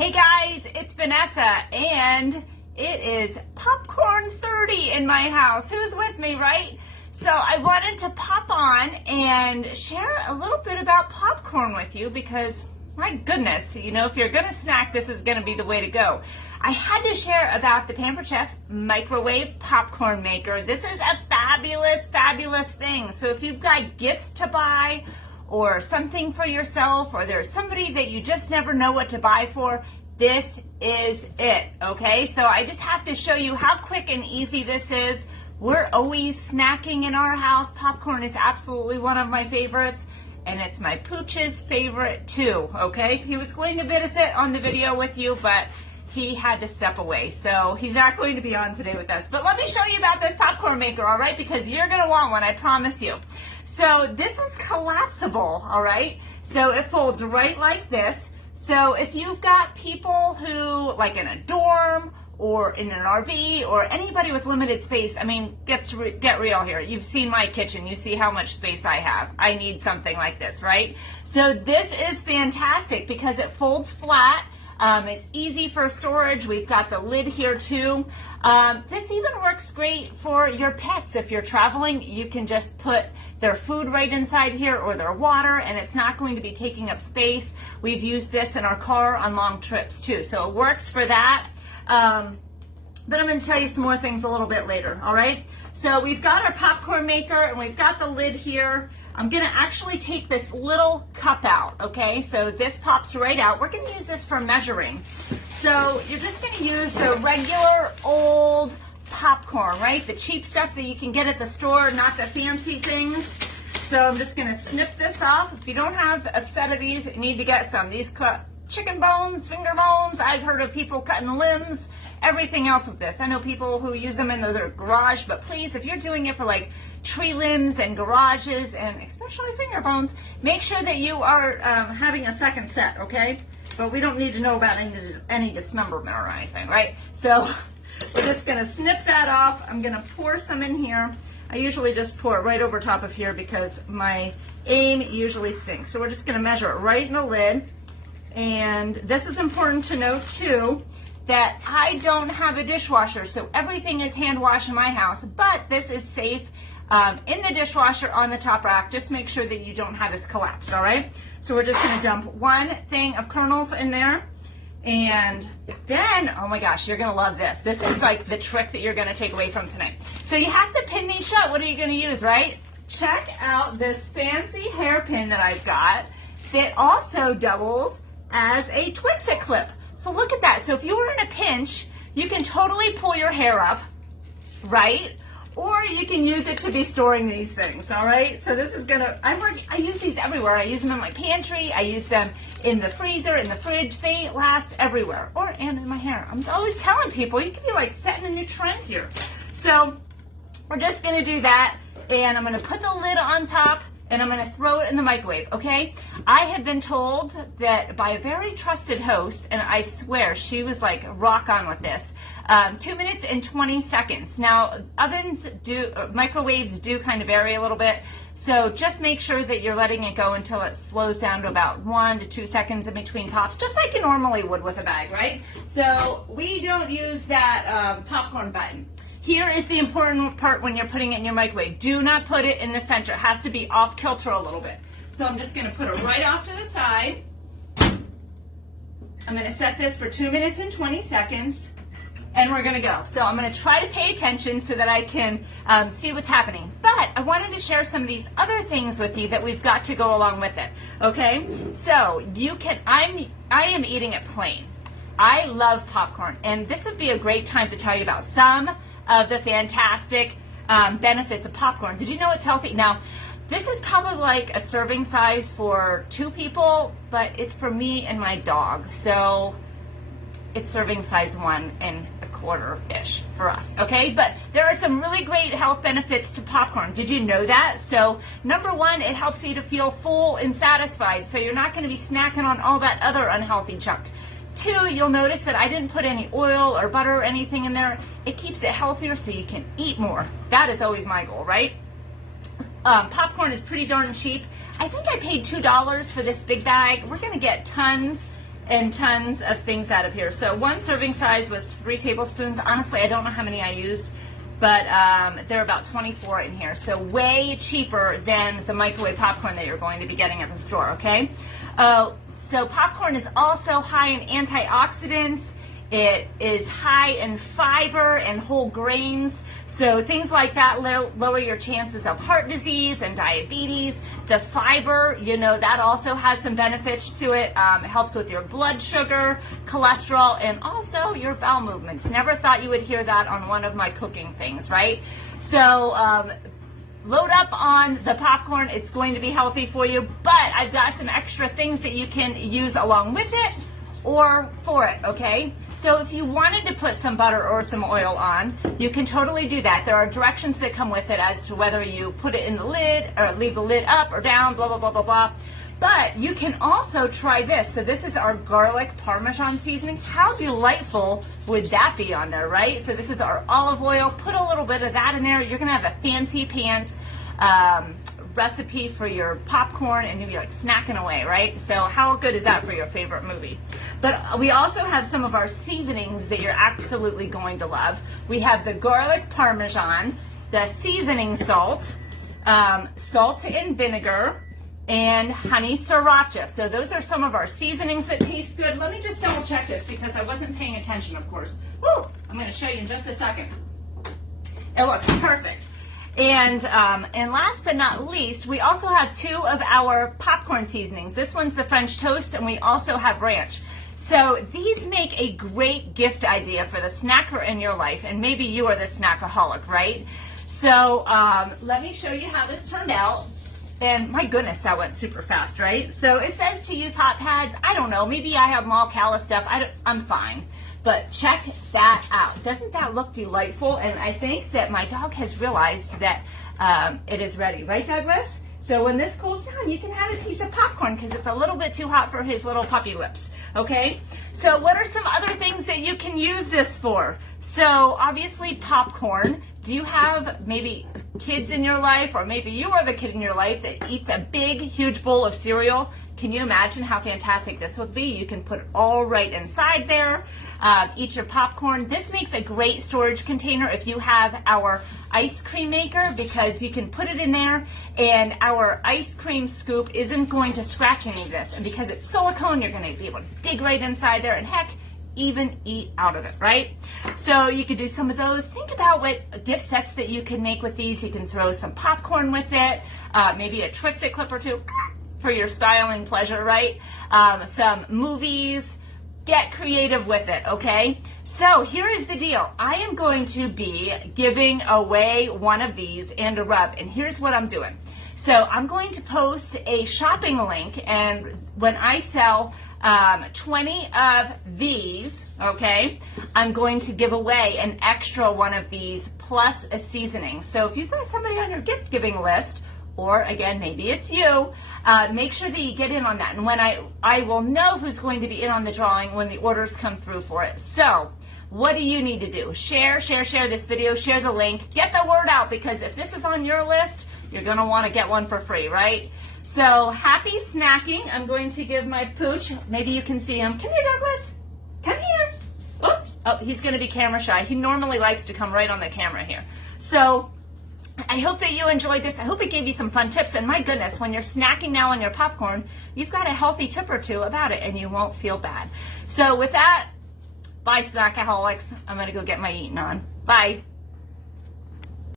Hey guys, it's Vanessa, and it is Popcorn 30 in my house. Who's with me, right? So I wanted to pop on and share a little bit about popcorn with you because, my goodness, you know, if you're gonna snack, this is gonna be the way to go. I had to share about the Pampered Chef microwave popcorn maker. This is a fabulous, fabulous thing. So if you've got gifts to buy, or something for yourself, or there's somebody that you just never know what to buy for, this is it, okay? So I just have to show you how quick and easy this is. We're always snacking in our house. Popcorn is absolutely one of my favorites, and it's my pooch's favorite too, okay? He was going to visit on the video with you, but he had to step away, so he's not going to be on today with us. But let me show you about this popcorn maker, all right? Because you're gonna want one, I promise you. So this is collapsible, all right? So it folds right like this. So if you've got people who, like in a dorm or in an RV or anybody with limited space, I mean, get real here. You've seen my kitchen. You see how much space I have. I need something like this, right? So this is fantastic because it folds flat. It's easy for storage. We've got the lid here too. This even works great for your pets. If you're traveling, you can just put their food right inside here or their water, and it's not going to be taking up space. We've used this in our car on long trips too, so it works for that. But I'm going to tell you some more things a little bit later, all right? So we've got our popcorn maker, and we've got the lid here. I'm going to actually take this little cup out, okay? So this pops right out. We're going to use this for measuring. So you're just going to use the regular old popcorn, right? The cheap stuff that you can get at the store, not the fancy things. So I'm just going to snip this off. If you don't have a set of these, you need to get some. These cut chicken bones, finger bones. I've heard of people cutting limbs, everything else with this. I know people who use them in their garage, but please, if you're doing it for like tree limbs and garages and especially finger bones, make sure that you are having a second set, okay? But we don't need to know about any dismemberment or anything, right? So we're just gonna snip that off. I'm gonna pour some in here. I usually just pour it right over top of here because my aim usually stinks. So we're just gonna measure it right in the lid. And this is important to note too, that I don't have a dishwasher, so everything is hand washed in my house, but this is safe in the dishwasher on the top rack. Just make sure that you don't have this collapsed, all right? So we're just gonna dump one thing of kernels in there, and then, oh my gosh, you're gonna love this. This is like the trick that you're gonna take away from tonight. So you have to pin these shut. What are you gonna use, right? Check out this fancy hairpin that I've got that also doubles as a Twix-It clip. So look at that. So if you were in a pinch, you can totally pull your hair up, right? Or you can use it to be storing these things, all right? So this is gonna, I use these everywhere. I use them in my pantry. I use them in the freezer, in the fridge. They last everywhere. And in my hair. I'm always telling people, you can be like setting a new trend here. So we're just gonna do that, and I'm gonna put the lid on top, and I'm gonna throw it in the microwave, okay? I have been told that by a very trusted host, and I swear she was like rock on with this, 2 minutes and 20 seconds. Now, microwaves do kind of vary a little bit, so just make sure that you're letting it go until it slows down to about 1 to 2 seconds in between pops, just like you normally would with a bag, right? So we don't use that popcorn button. Here is the important part when you're putting it in your microwave. Do not put it in the center. It has to be off kilter a little bit. So I'm just gonna put it right off to the side. I'm gonna set this for 2 minutes and 20 seconds, and we're gonna go. So I'm gonna try to pay attention so that I can see what's happening. But I wanted to share some of these other things with you that we've got to go along with it, okay? So I am eating it plain. I love popcorn, and this would be a great time to tell you about some of the fantastic benefits of popcorn. Did you know it's healthy? Now, this is probably like a serving size for 2 people, but it's for me and my dog. So it's serving size 1 1/4-ish for us, okay? But there are some really great health benefits to popcorn. Did you know that? So number 1, it helps you to feel full and satisfied, so you're not gonna be snacking on all that other unhealthy junk. 2, you'll notice that I didn't put any oil or butter or anything in there. It keeps it healthier so you can eat more. That is always my goal, right? Popcorn is pretty darn cheap. I think I paid $2 for this big bag. We're gonna get tons and tons of things out of here. So one serving size was 3 tablespoons. Honestly, I don't know how many I used, but there are about 24 in here. So way cheaper than the microwave popcorn that you're going to be getting at the store, okay? So popcorn is also high in antioxidants. It is high in fiber and whole grains. So things like that lower your chances of heart disease and diabetes. The fiber, you know, that also has some benefits to it. It helps with your blood sugar, cholesterol, and also your bowel movements. Never thought you would hear that on one of my cooking things, right? So load up on the popcorn. It's going to be healthy for you, but I've got some extra things that you can use along with it or for it, okay? So if you wanted to put some butter or some oil on, you can totally do that. There are directions that come with it as to whether you put it in the lid or leave the lid up or down, blah, blah, blah, blah, blah. But you can also try this. So this is our garlic Parmesan seasoning. How delightful would that be on there, right? So this is our olive oil. Put a little bit of that in there. You're gonna have a fancy pants recipe for your popcorn, and you'll be like snacking away, right? So how good is that for your favorite movie? But we also have some of our seasonings that you're absolutely going to love. We have the garlic Parmesan, the seasoning salt, salt and vinegar, and honey sriracha. So those are some of our seasonings that taste good. Let me just double check this because I wasn't paying attention, of course. Woo! I'm going to show you in just a second. It looks perfect. And last but not least, we also have 2 of our popcorn seasonings. This one's the French toast, and we also have ranch. So these make a great gift idea for the snacker in your life, and maybe you are the snackaholic, right? So let me show you how this turned out. And my goodness, that went super fast, right? So it says to use hot pads. I don't know, maybe I have all callous stuff. I'm fine. But check that out. Doesn't that look delightful? And I think that my dog has realized that it is ready, right, Douglas? So when this cools down, you can have a piece of popcorn because it's a little bit too hot for his little puppy lips, okay? So what are some other things that you can use this for? So obviously popcorn. Do you have maybe kids in your life, or maybe you are the kid in your life that eats a big, huge bowl of cereal? Can you imagine how fantastic this would be? You can put it all right inside there. Eat your popcorn. This makes a great storage container if you have our ice cream maker, because you can put it in there and our ice cream scoop isn't going to scratch any of this. And because it's silicone, you're going to be able to dig right inside there and heck, even eat out of it, right? So you could do some of those. Think about what gift sets that you can make with these. You can throw some popcorn with it, maybe a Twix-It clip or 2 for your styling pleasure, right? Some movies. Get creative with it, okay? So here is the deal. I am going to be giving away one of these and a rub, and here's what I'm doing. So I'm going to post a shopping link, and when I sell 20 of these, okay, I'm going to give away an extra one of these plus a seasoning. So if you've got somebody on your gift giving list, or again, maybe it's you, make sure that you get in on that. And when I will know who's going to be in on the drawing when the orders come through for it. So what do you need to do? Share this video, share the link, get the word out, because if this is on your list, you're gonna wanna get one for free, right? So happy snacking. I'm going to give my pooch, maybe you can see him. Come here, Douglas, come here. Oh, he's gonna be camera shy. He normally likes to come right on the camera here. So I hope that you enjoyed this. I hope it gave you some fun tips. And my goodness, when you're snacking now on your popcorn, you've got a healthy tip or 2 about it and you won't feel bad. So with that, bye snackaholics. I'm going to go get my eating on. Bye.